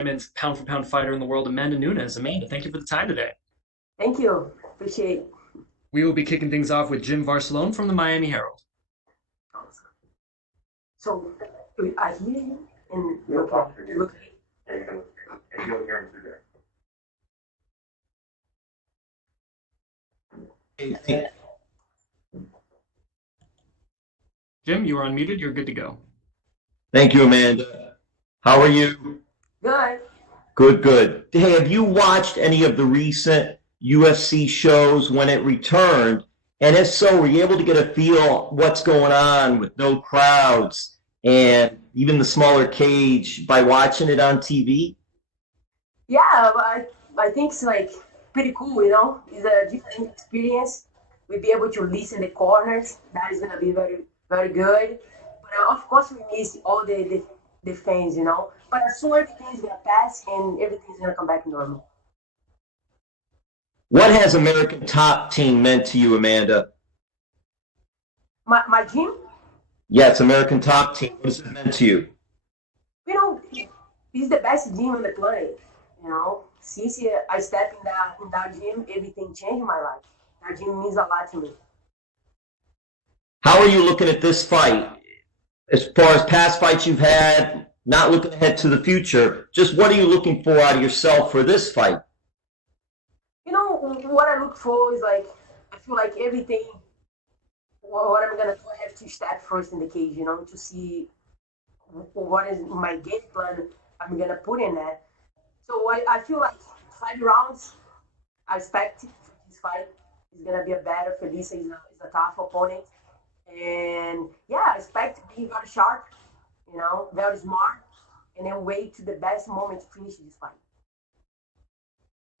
women's pound-for-pound fighter in the world, Amanda Nunes. Amanda, thank you for the time today. Thank you. Appreciate it. We will be kicking things off with Jim Varsalone from the Miami Herald. So I hear you and look. Jim, you are unmuted. You're good to go. Thank you, Amanda. How are you? Good. Good, good. Hey, have you watched any of the recent UFC shows when it returned? And if so, were you able to get a feel what's going on with no crowds and even the smaller cage by watching it on TV? Yeah, I think it's like pretty cool, you know. It's a different experience. We'll be able to listen the corners. That is gonna be very, very good. But of course we miss all the fans, you know. But as soon as everything's gonna pass and everything's gonna come back normal. What has American Top Team meant to you, Amanda? My gym, Yes, American Top Team. What has it meant to you? you know, it's the best gym on the planet. You know, since I stepped in that gym, everything changed in my life. That gym means a lot to me. How are you looking at this fight? As far as past fights you've had, not looking ahead to the future, just what are you looking for out of yourself for this fight? You know, what I look for is like, I feel like everything, what I'm gonna do, I have to step first in the cage, you know, to see what is my game plan I'm gonna put in that. So I feel like 5 rounds, I expect this fight is gonna be a better. Felicia is a tough opponent. And yeah, I expect to be very sharp, you know, very smart, and then wait to the best moment to finish this fight.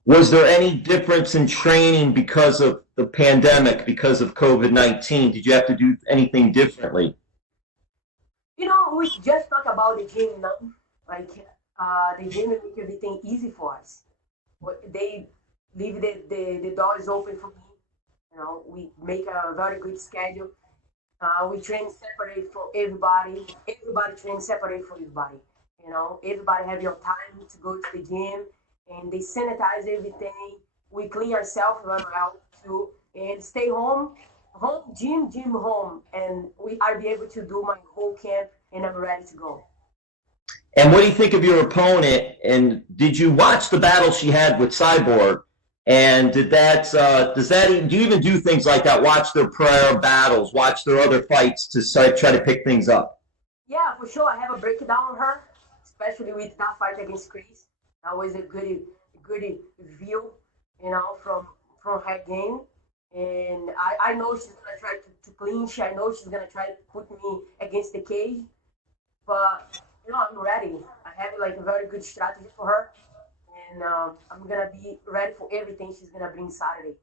Was there any difference in training because of the pandemic, because of COVID-19? Did you have to do anything differently? You know, we just talk about the gym now. Like, the gym will make everything easy for us. They leave the doors open for me. You know, we make a very good schedule. We train separate from everybody. Everybody trains separate from everybody. You know, everybody have your time to go to the gym, and they sanitize everything. We clean ourselves when we're out too, and stay home, gym, home, and I'll be able to do my whole camp, and I'm ready to go. And what do you think of your opponent? And did you watch the battle she had with Cyborg? And do you even do things like that? Watch their prior battles, watch their other fights to try to pick things up? Yeah, for sure. I have a breakdown on her, especially with that fight against Chris. That was a good view, you know, from her game. And I know she's gonna try to clinch. I know she's gonna try to put me against the cage. But you know, I'm ready. I have like a very good strategy for her, and I'm gonna be ready for everything she's gonna bring Saturday.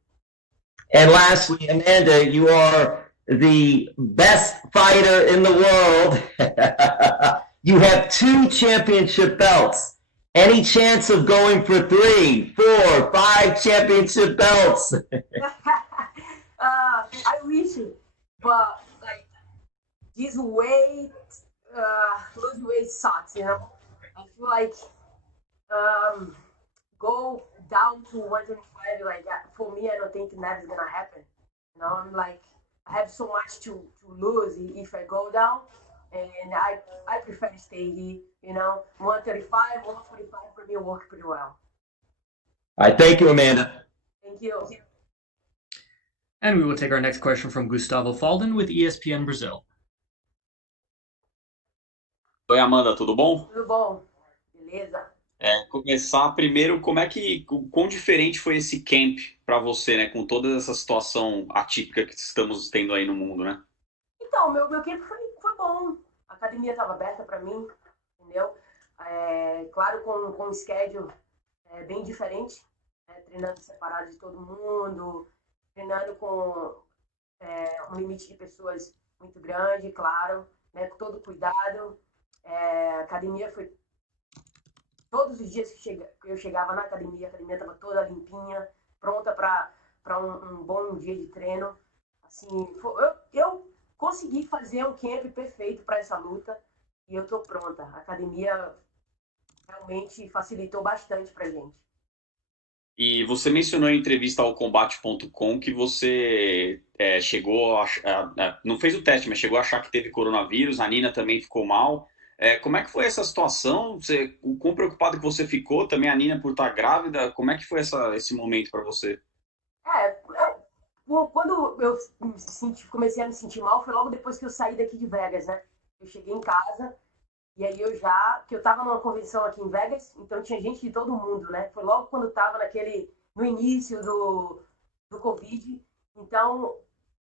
And lastly, Amanda, you are the best fighter in the world. You have 2 championship belts. Any chance of going for 3, 4, 5 championship belts? I wish it, but like this weight, lose weight sucks. You know, I feel like um, go down to 125. Like for me, I don't think that is gonna happen. You know, I'm like I have so much to lose if I go down, and I prefer to stay here. You know, 135, 145 for me work pretty well. I thank you, Amanda. Thank you. And we will take our next question from Gustavo Falden with ESPN Brazil. Oi, Amanda, tudo bom? Tudo bom? Beleza? Começar primeiro, quão diferente foi esse camp para você, né? Com toda essa situação atípica que estamos tendo aí no mundo, né? Então, meu camp foi bom. A academia estava aberta para mim, entendeu? Claro, com um schedule bem diferente, né? Treinando separado de todo mundo, treinando com um limite de pessoas muito grande, claro, né? Com todo cuidado. A academia foi todos os dias que eu chegava na academia, a academia estava toda limpinha, pronta para um bom dia de treino. Assim, eu consegui fazer um camp perfeito para essa luta e eu tô pronta. A academia realmente facilitou bastante pra gente. E você mencionou em entrevista ao combate.com que você chegou não fez o teste, mas chegou a achar que teve coronavírus, a Nina também ficou mal. Como é que foi essa situação? O quão preocupado que você ficou? Também a Nina por estar grávida? Como é que foi esse momento para você? Quando eu comecei a me sentir mal, foi logo depois que eu saí daqui de Vegas, né? Eu cheguei em casa e aí que eu tava numa convenção aqui em Vegas, então tinha gente de todo mundo, né? Foi logo quando tava no início do Covid. Então,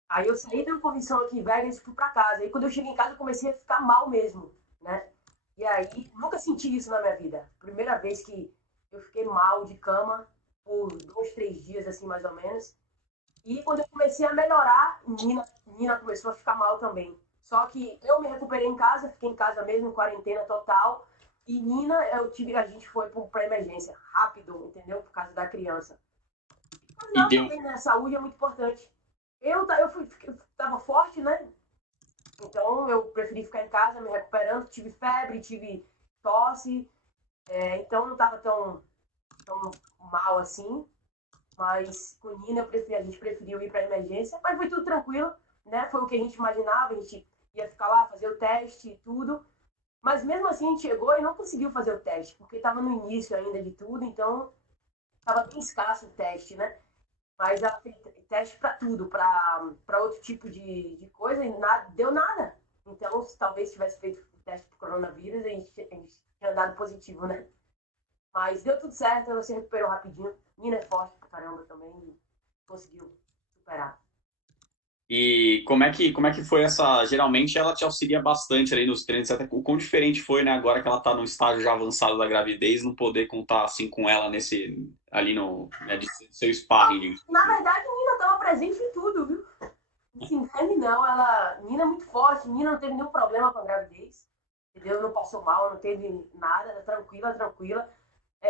aí eu saí da convenção aqui em Vegas e fui pra casa. Aí quando eu cheguei em casa, eu comecei a ficar mal mesmo, né? E aí, nunca senti isso na minha vida. Primeira vez que eu fiquei mal de cama por 2, 3 dias, assim, mais ou menos. E quando eu comecei a melhorar, Nina começou a ficar mal também. Só que eu me recuperei em casa, fiquei em casa mesmo, em quarentena total. E Nina, a gente foi para emergência, rápido, entendeu? Por causa da criança. Mas E não, deu, também, né? Saúde é muito importante. Eu tava forte, né? Então eu preferi ficar em casa me recuperando. Tive febre, tive tosse. Então não tava tão mal assim. Mas com Nina, a gente preferiu ir para emergência, mas foi tudo tranquilo, né? Foi o que a gente imaginava, a gente ia ficar lá, fazer o teste e tudo. Mas mesmo assim a gente chegou e não conseguiu fazer o teste, porque estava no início ainda de tudo, então estava bem escasso o teste, né? Mas ela fez teste para tudo, para outro tipo de coisa e nada, deu nada. Então, se talvez tivesse feito o teste para coronavírus, a gente tinha dado positivo, né? Mas deu tudo certo, ela se recuperou rapidinho. Nina é forte pra caramba também e conseguiu superar. e como é que foi essa? Geralmente ela te auxilia bastante ali nos treinos, até o quão diferente foi, né? Agora que ela tá no estágio já avançado da gravidez, não poder contar assim com ela ali no, né, de seu sparring, digamos Na assim. verdade, Nina estava presente em tudo, viu? Não se engane, não. Nina é muito forte, Nina não teve nenhum problema com a gravidez, entendeu? Não passou mal, não teve nada, tranquila, tranquila.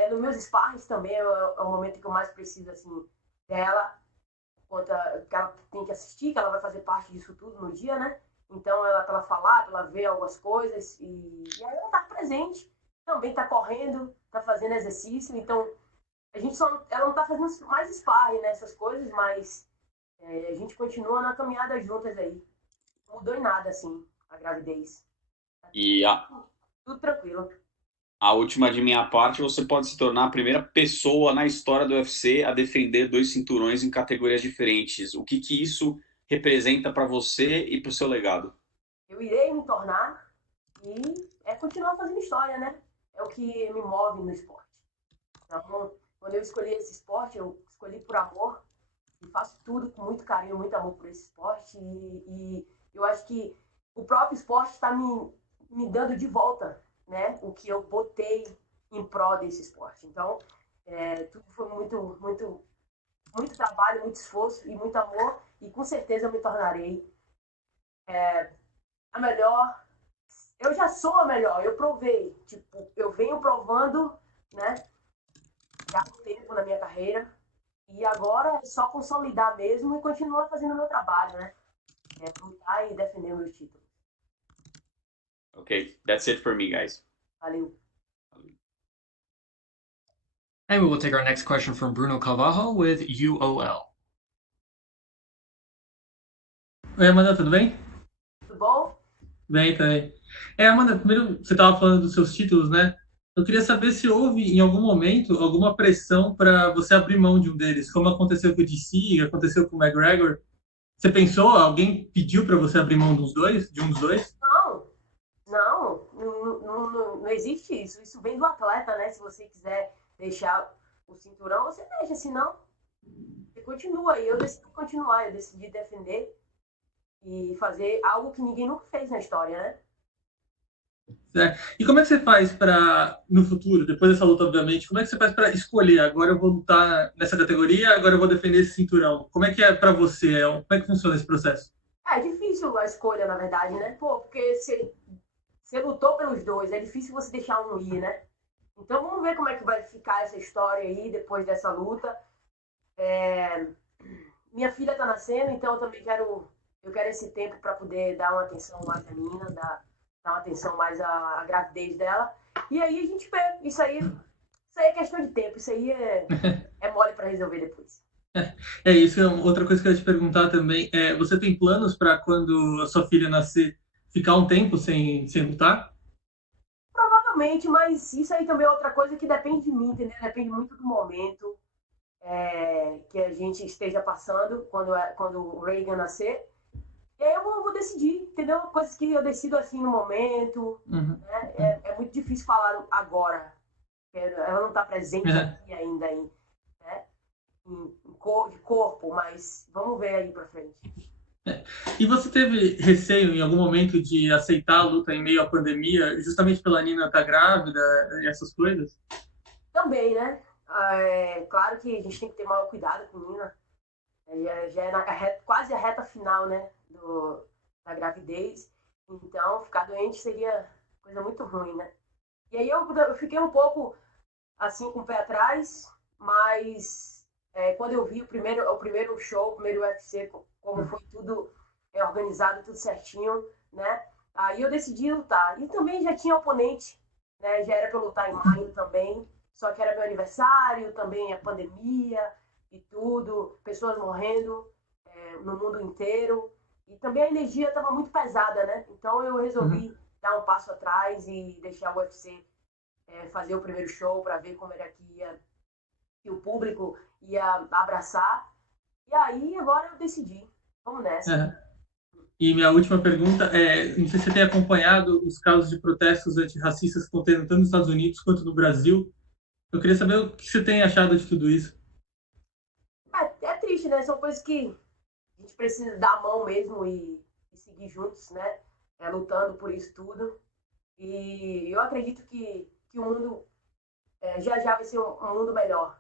Nos meus sparrings também é o momento que eu mais preciso, assim, dela. Que ela tem que assistir, que ela vai fazer parte disso tudo no dia, né? Então, ela falar, ela ver algumas coisas e aí ela tá presente. Também tá correndo, tá fazendo exercício. Então, ela não tá fazendo mais sparring, né? Essas coisas, mas a gente continua na caminhada juntas aí. Não mudou em nada, assim, a gravidez. Tá E tudo tranquilo. a última de minha parte, você pode se tornar a primeira pessoa na história do UFC a defender 2 cinturões em categorias diferentes. O que que isso representa para você e para o seu legado? Eu irei me tornar e continuar fazendo história, né? É o que me move no esporte. Então, quando eu escolhi esse esporte, eu escolhi por amor e faço tudo com muito carinho, muito amor por esse esporte. E eu acho que o próprio esporte está me dando de volta, né? O que eu botei em prol desse esporte. Então, tudo foi muito, muito, muito trabalho, muito esforço e muito amor. E com certeza eu me tornarei a melhor. Eu já sou a melhor, eu provei. Tipo, eu venho provando, né? Já há tempo na minha carreira. E agora é só consolidar mesmo e continuar fazendo o meu trabalho, né? Lutar e defender o meu título. Ok, that's it for me, guys. Valeu. And we will take our next question from Bruno Carvalho with UOL. Oi, Amanda, tudo bem? Tudo bom? Bem também. Amanda, primeiro você estava falando dos seus títulos, né? Eu queria saber se houve, em algum momento, alguma pressão para você abrir mão de um deles, como aconteceu com o DC, aconteceu com o McGregor. Você pensou, alguém pediu para você abrir mão dos dois, de um dos dois? Não, não existe isso. Isso vem do atleta, né? Se você quiser deixar o cinturão, você deixa. Se não, você continua. E eu decidi continuar. Eu decidi defender e fazer algo que ninguém nunca fez na história, né? Certo. E como é que você faz para, no futuro, depois dessa luta, obviamente, como é que você faz para escolher? Agora eu vou lutar nessa categoria, agora eu vou defender esse cinturão. Como é que é para você? Como é que funciona esse processo? É difícil a escolha, na verdade, né? Pô, porque você lutou pelos dois, é difícil você deixar um ir, né? Então vamos ver como é que vai ficar essa história aí depois dessa luta. Minha filha tá nascendo, então eu também quero esse tempo para poder dar uma atenção mais à menina, dar uma atenção mais à gravidez dela. E aí a gente vê. Isso aí é questão de tempo. Isso aí é mole para resolver depois. É isso, outra coisa que eu ia te perguntar também você tem planos para quando a sua filha nascer ficar um tempo sem lutar? Provavelmente, mas isso aí também é outra coisa que depende de mim, entendeu? Depende muito do momento que a gente esteja passando quando o Reagan nascer. E aí eu vou decidir, entendeu? Coisas que eu decido assim no momento. Uhum. Né? É muito difícil falar agora. Ela não está presente aqui ainda né? De corpo, mas vamos ver aí para frente. E você teve receio em algum momento de aceitar a luta em meio à pandemia, justamente pela Nina estar grávida e essas coisas? Também, né? Claro que a gente tem que ter maior cuidado com a Nina. Já é quase a reta final, né? Da gravidez. Então, ficar doente seria coisa muito ruim, né? E aí eu fiquei um pouco assim com o pé atrás, mas quando eu vi o primeiro show, o primeiro UFC, como foi tudo organizado, tudo certinho, né? Aí eu decidi lutar. E também já tinha oponente, né? Já era para lutar em maio também, só que era meu aniversário, também a pandemia e tudo, pessoas morrendo no mundo inteiro. E também a energia estava muito pesada, né? Então eu resolvi dar um passo atrás e deixar o UFC fazer o primeiro show para ver como era que o público ia abraçar. E aí agora eu decidi. Vamos nessa. E minha última pergunta não sei se você tem acompanhado os casos de protestos antirracistas que estão tendo tanto nos Estados Unidos quanto no Brasil. Eu queria saber o que você tem achado de tudo isso. É triste, né? São coisas que a gente precisa dar a mão mesmo e seguir juntos, né? Lutando por isso tudo. E eu acredito que o mundo já vai ser um mundo melhor.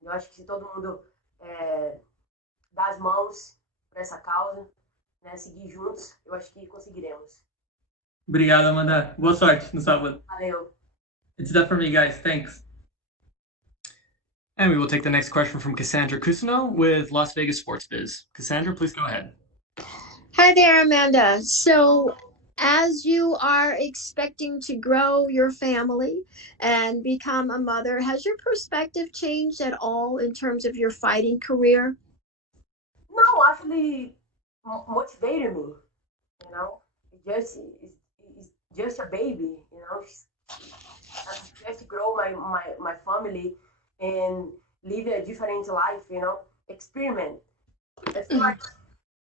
Eu acho que se todo mundo dar as mãos para essa causa, né, seguir juntos, eu acho que conseguiremos. Obrigado, Amanda. Boa sorte no sábado. Valeu. It's that for me, guys. Thanks. And we will take the next question from Cassandra Cusino with Las Vegas Sports Biz. Cassandra, please go ahead. Hi there, Amanda. So, as you are expecting to grow your family and become a mother, has your perspective changed at all in terms of your fighting career? No, actually motivated me, you know. It's just a baby, you know. Just grow my family and live a different life, you know. Experiment. I feel like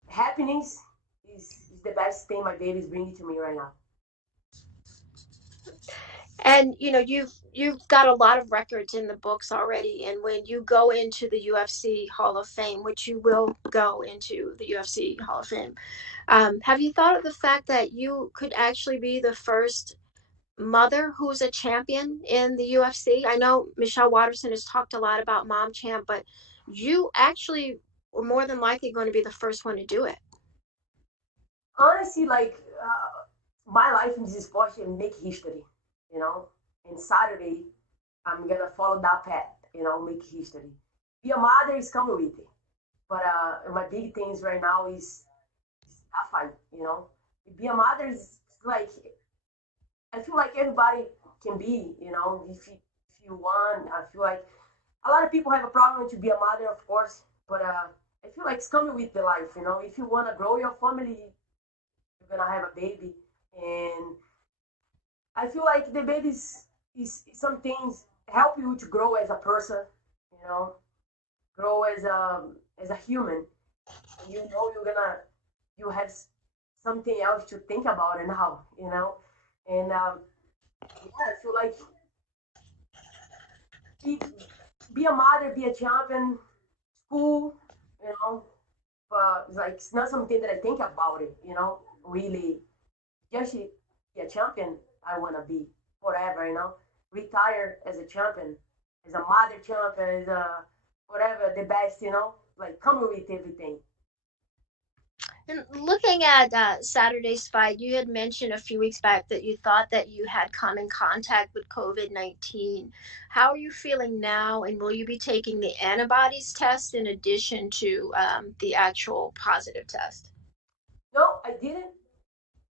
happiness is the best thing my baby is bringing to me right now. And you've got a lot of records in the books already, and when you go into the UFC Hall of Fame, which you will go into the UFC Hall of Fame, have you thought of the fact that you could actually be the first mother who's a champion in the UFC? I know Michelle Watterson has talked a lot about mom champ, but you actually were more than likely going to be the first one to do it. Honestly, like my life in this sport and make history, you know. And Saturday, I'm gonna follow that path, you know, make history. Be a mother is coming with it, but my big things right now is that fight, you know. Be a mother is like I feel like everybody can be, you know, if you want. I feel like a lot of people have a problem to be a mother, of course, but I feel like it's coming with the life, you know. If you want to grow your family, you're gonna have a baby, and I feel like the babies is some things help you to grow as a person, you know, grow as a human. You know, you have something else to think about it now, you know, and yeah, I feel like be a mother, be a champion, school, you know, but it's not something that I think about it, you know, really. Just be a champion, I want to be forever, you know, retire as a champion, as a mother champion, as a whatever, the best, you know, like come with everything. And looking at Saturday's fight, you had mentioned a few weeks back that you thought that you had come in contact with COVID-19. How are you feeling now, and will you be taking the antibodies test in addition to the actual positive test? No, I didn't.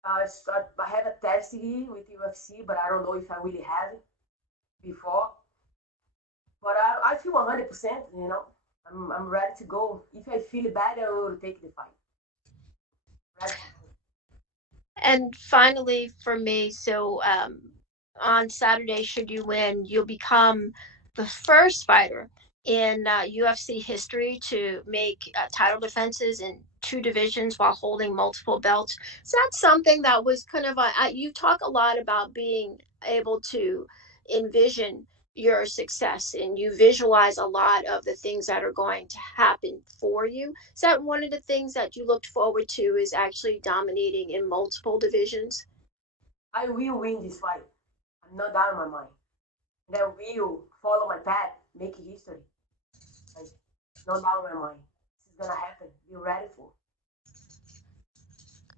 So I have a test here with UFC, but I don't know if I really have it before. But I feel 100%, you know. I'm ready to go. If I feel bad, I will take the fight. Ready to go. And finally, for me, so on Saturday, should you win, you'll become the first fighter in UFC history to make title defenses in two divisions while holding multiple belts. So that's something that was kind of you talk a lot about being able to envision your success and you visualize a lot of the things that are going to happen for you. Is that one of the things that you looked forward to is actually dominating in multiple divisions? I will win this fight. I'm not down in my mind. And I will follow my path, make history. Like, no doubt in my mind. This is gonna happen. Be ready for it.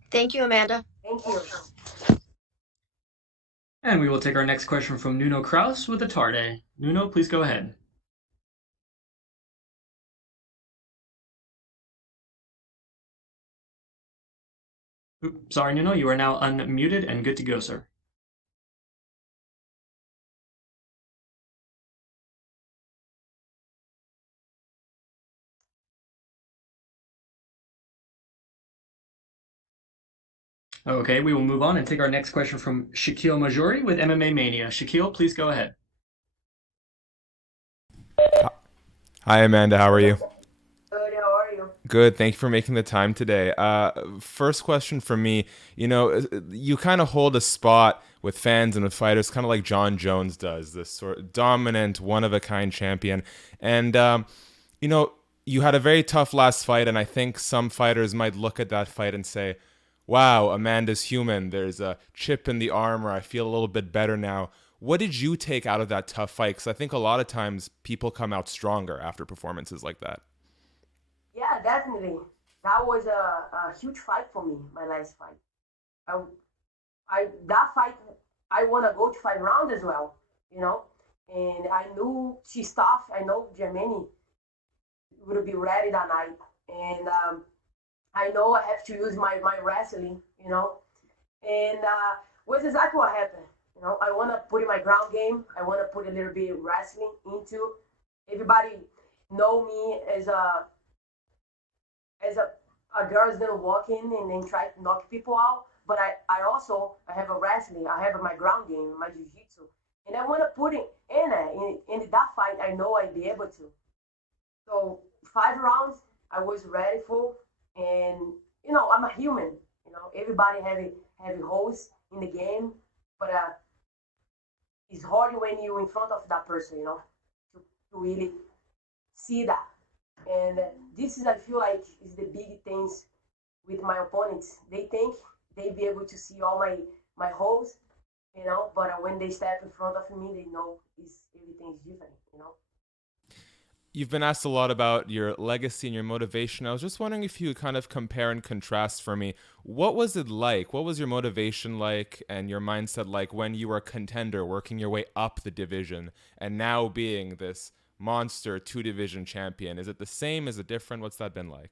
Thank you, Amanda. Thank you. And we will take our next question from Nuno Kraus with Atarde. Nuno, please go ahead. Oops, sorry, Nuno, you are now unmuted and good to go, sir. Okay, we will move on and take our next question from Shaquille Majori with MMA Mania. Shaquille, please go ahead. Hi, Amanda. How are you? Good, how are you? Good. Thank you for making the time today. First question for me. You kind of hold a spot with fans and with fighters, kind of like John Jones does, this sort of dominant, one-of-a-kind champion. And, you had a very tough last fight, and I think some fighters might look at that fight and say, wow, Amanda's human. There's a chip in the armor. I feel a little bit better now. What did you take out of that tough fight? Because I think a lot of times people come out stronger after performances like that. Yeah, definitely. That was a huge fight for me, my last fight. I, that fight, I want to go to 5 rounds as well, you know. And I knew she's tough. I know Germaine would be ready that night. And I know I have to use my wrestling, you know. And was exactly what happened. You know, I want to put in my ground game. I want to put a little bit of wrestling into. Everybody know me as a girl is gonna walk in and then try to knock people out. But I have a wrestling. I have my ground game, my jiu-jitsu, and I want to put it in that fight. I know I'd be able to. So 5 rounds, I was ready for, and you know I'm a human. You know everybody have holes in the game, but it's hard when you're in front of that person. You know to really see that. And this is, I feel like, is the big things with my opponents. They think they be able to see all my holes, you know, but when they step in front of me, they know is everything's different, you know. You've been asked a lot about your legacy and your motivation. I was just wondering if you could kind of compare and contrast for me. What was it like? What was your motivation like and your mindset like when you were a contender working your way up the division and now being this monster two-division champion? Is it the same? Is it different? What's that been like?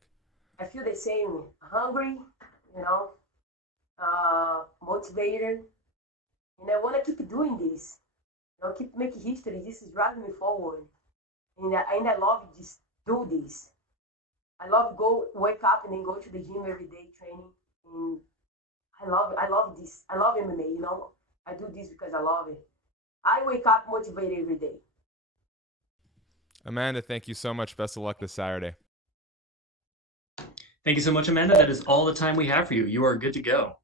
I feel the same, hungry, you know, motivated, and I want to keep doing this. You know, keep making history. This is driving me forward, and I love just do this. I love go wake up and then go to the gym every day training, and I love it. I love this. I love MMA. You know, I do this because I love it. I wake up motivated every day. Amanda, thank you so much. Best of luck this Saturday. Thank you so much, Amanda. That is all the time we have for you. You are good to go.